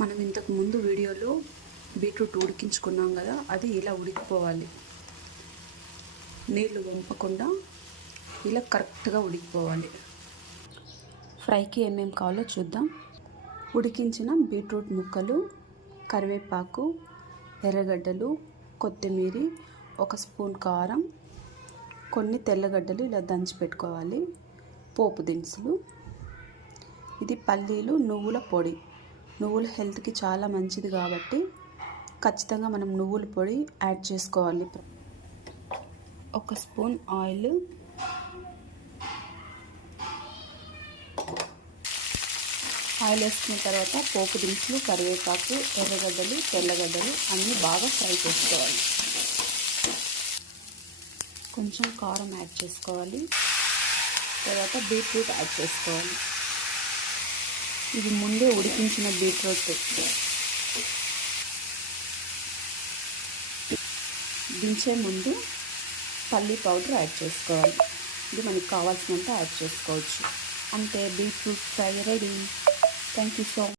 మనం ఇంతకు ముందు వీడియోలో బీట్రూట్ ఉడికించుకున్నాం కదా, అది ఇలా ఉడికిపోవాలి. నీళ్ళు వంపకుండా ఇలా కరెక్ట్గా ఉడికిపోవాలి. ఫ్రైకి ఏమేమి కావాలో చూద్దాం. ఉడికించిన బీట్రూట్ ముక్కలు, కరివేపాకు, ఎర్రగడ్డలు, కొత్తిమీర, 1 స్పూన్ కారం, కొన్ని తెల్లగడ్డలు ఇలా దంచి పెట్టుకోవాలి. పోపు దినుసులు, ఇది పల్లీలు, నువ్వుల పొడి. నువ్వులు హెల్త్కి చాలా మంచిది కాబట్టి ఖచ్చితంగా మనం నువ్వుల పొడి యాడ్ చేసుకోవాలి. 1 స్పూన్ ఆయిల్, వేసుకున్న తర్వాత పోపు దినుసులు, కరివేపాకు, ఎర్రగడ్డలు, తెల్లగడ్డలు అన్నీ బాగా ఫ్రై చేసుకోవాలి. కొంచెం కారం యాడ్ చేసుకోవాలి. తర్వాత బీట్రూట్ యాడ్ చేసుకోవాలి. ఇది ముందే ఉడికించిన బీట్రూట్. దించే ముందు పల్లీ పౌడర్ యాడ్ చేసుకోవాలి. ఇది మనకు కావాల్సినంత యాడ్ చేసుకోవచ్చు. అంతే, beetroot fry ready. Thank you so much.